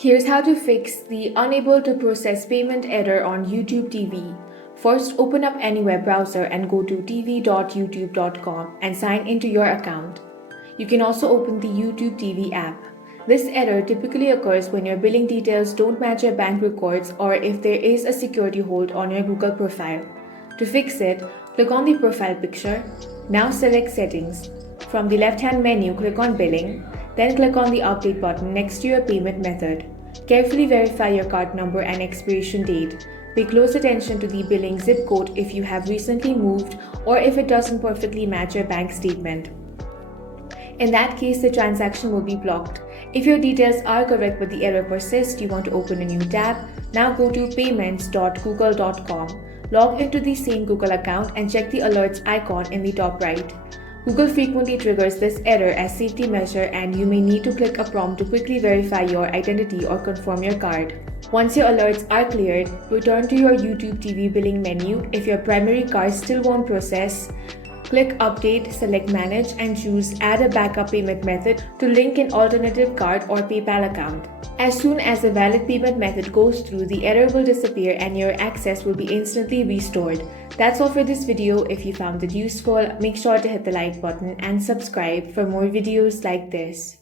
Here's how to fix the unable to process payment error on YouTube TV. First, open up any web browser and go to tv.youtube.com and sign into your account. You can also open the YouTube TV app. This error typically occurs when your billing details don't match your bank records or if there is a security hold on your Google profile. To fix it, click on the profile picture. Now select Settings. From the left-hand menu, click on Billing. Then click on the Update button next to your payment method. Carefully verify your card number and expiration date. Pay close attention to the billing zip code if you have recently moved or if it doesn't perfectly match your bank statement. In that case, the transaction will be blocked. If your details are correct but the error persists, you want to open a new tab. Now go to payments.google.com. Log into the same Google account and check the alerts icon in the top right. Google frequently triggers this error as safety measure and you may need to click a prompt to quickly verify your identity or confirm your card. Once your alerts are cleared, return to your YouTube TV billing menu. If your primary card still won't process, click Update, select Manage and choose Add a backup payment method to link an alternative card or PayPal account. As soon as a valid payment method goes through, the error will disappear and your access will be instantly restored. That's all for this video. If you found it useful, make sure to hit the like button and subscribe for more videos like this.